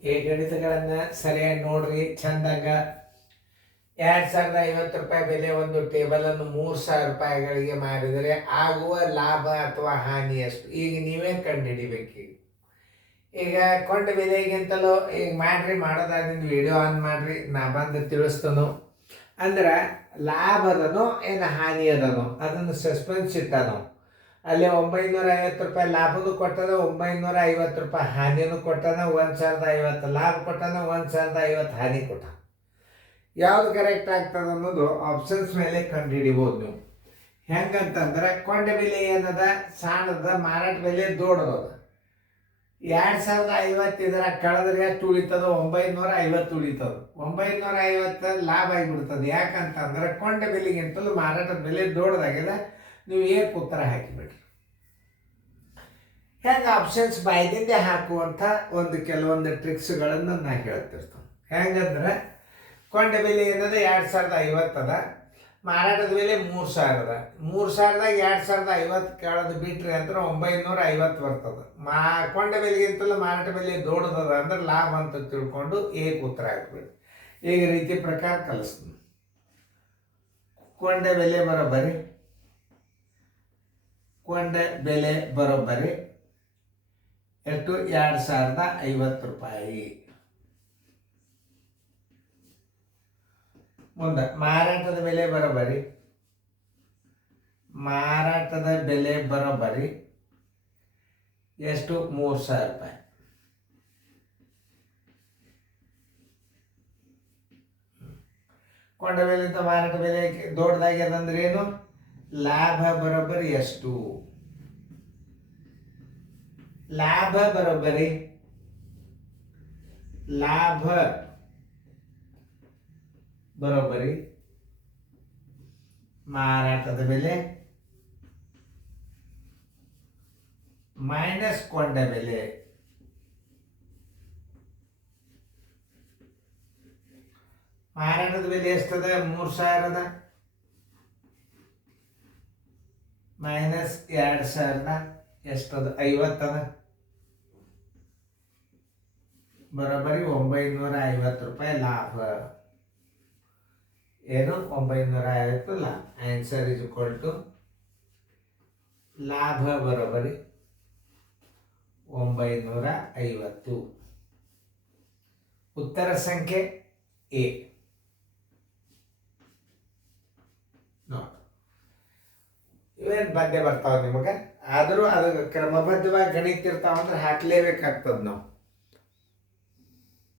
ಈ ಗಣಿತಗಳನ್ನು ಸರಿಯಾಗಿ ನೋಡ್ರಿ ಚಂದಾಗ. 2050 ರೂಪಾಯಿ ಬೆಲೆ ಒಂದು ಟೇಬಲನ್ನು 3000 ರೂಪಾಯಿಗಳಿಗೆ ಮಾರಿದರೆ ಆಗುವ ಲಾಭ ಅಥವಾ ಹಾನಿ ಎಷ್ಟು ಈಗ ನೀವೇ ಕಂಡುಹಿಡಿಬೇಕು. ಈಗ ಕೊಂಡ ಬೆಲೆಗಿಂತಲೂ ಈಗ ಮಾಡ್ರಿ, ಮಾಡೋದಾದಿಂದ ವಿಡಿಯೋ ಆನ್ ಮಾಡ್ರಿ, ನಾ ಬಂದು ತಿಳಿಸ್ತನು. ಅಂದ್ರೆ ಲಾಭ ಅದನೋ ಏನು ಹಾನಿ ಅದನೋ ಅದನ್ನು ಸಸ್ಪೆನ್ಸ್ ಇಟ್ಟನು. ಅಲ್ಲಿ 950 ರೂಪಾಯಿ ಲಾಭನೂ ಕೊಟ್ಟದ, 950 ರೂಪಾಯಿ ಹಾನಿನೂ ಕೊಟ್ಟನ, 1050 ಲಾಭ ಕೊಟ್ಟನ, 1050 ಹಾನಿ ಕೊಟ್ಟ. ಯಾವ್ದು ಕರೆಕ್ಟ್ ಆಗ್ತದೆ ಅನ್ನೋದು ಆಪ್ಷನ್ಸ್ ಮೇಲೆ ಕಂಡು ಹಿಡಿಬೋದು ನೀವು. ಹೆಂಗಂತಂದ್ರೆ ಕೊಂಡ ಬೆಲೆ ಏನದ ಸಣ್ಣದ, ಮಾರಾಟ ಬೆಲೆ ದೊಡ್ಡದದ. 2050 ಇದರ ಕಳೆದ್ರೆ ಎಷ್ಟು ಉಳಿತದ? 950 ಉಳಿತದ. 950 ಲಾಭ ಆಗಿಬಿಡ್ತದೆ. ಯಾಕಂತಂದ್ರೆ ಕೊಂಡ ಬೆಲೆಗಿಂತಲೂ ಮಾರಾಟದ ಬೆಲೆ ದೊಡ್ಡದಾಗಿದೆ. ನೀವು ಏಕೆ ಉತ್ತರ ಹಾಕಿಬಿಡ್ರಿ. ಹೆಂಗೆ ಆಪ್ಷನ್ಸ್ ಬಾಯ್ದಿಂದೆ ಹಾಕುವಂಥ ಕೆಲವೊಂದು ಟ್ರಿಕ್ಸ್ಗಳನ್ನು ನಾ ಹೇಳ್ತಿರ್ತೇನೆ. ಹೆಂಗಂದ್ರೆ ಕೊಂಡ ಬೆಲೆ ಏನದ 2050 ಅದ, ಮಾರಾಟದ ಬೆಲೆ 3000 ಅದ. 3000ದಾಗ 2050 ಕಳೆದು ಬಿಟ್ರಿ ಅಂದ್ರೆ 950 ಬರ್ತದೆ. ಕೊಂಡ ಬೆಲೆಗಿಂತಲೂ ಮಾರಾಟ ಬೆಲೆ ದೊಡ್ಡದದ ಅಂದ್ರೆ ಲಾಭ ಅಂತ ತಿಳ್ಕೊಂಡು ಏಕೆ ಉತ್ತರ ಹಾಕ್ಬೇಕು. ಈಗ ರೀತಿ ಪ್ರಕಾರ ಕಲಿಸ್ತೀನಿ. ಕೊಂಡ ಬೆಲೆ ಬರೋಬ್ಬರಿ ಎಷ್ಟು? 2050 ರೂಪಾಯಿ. ಮುಂದೆ ಮಾರಾಟದ ಬೆಲೆ ಬರೋಬ್ಬರಿ ಎಷ್ಟು? 3000 ರೂಪಾಯಿ. ಕೊಂಡ ಬೆಲೆಗಿಂತ ಮಾರಾಟ ಬೆಲೆ ದೊಡ್ಡದಾಗ್ಯದಂದ್ರೆ ಏನು? ಲಾಭ ಬರೋಬ್ಬರಿ ಎಷ್ಟು? ಲಾಭ ಬರೋಬ್ಬರಿ ಮಾರಾಟದ ಬೆಲೆ ಮೈನಸ್ ಕೊಂಡ ಬೆಲೆ. ಮಾರಾಟದ ಬೆಲೆ ಎಷ್ಟದ? 3000 ಅದ, ಮೈನಸ್ 2000 ಎಷ್ಟದ? 50 ಅದ, ಬರೋಬ್ಬರಿ 950 ರೂಪಾಯಿ ಲಾಭ. ಏನು? 950 ಲಾಭ. ಆನ್ಸರ್ ಇಸ್ ಈಕ್ವಲ್ ಟು ಲಾಭ ಬರೋಬ್ಬರಿ 950. ಉತ್ತರ ಸಂಖ್ಯೆ ಎ. ನೋಡಿ, ಇವೇನು ಬಂದೇ ಬರ್ತಾವ ನಿಮಗೆ. ಆದರೂ ಅದು ಕ್ರಮಬದ್ಧವಾಗಿ ಗಣಿತಿರ್ತಾವಂದ್ರೆ ಹಾಕ್ಲೇಬೇಕಾಗ್ತದೆ ನಾವು.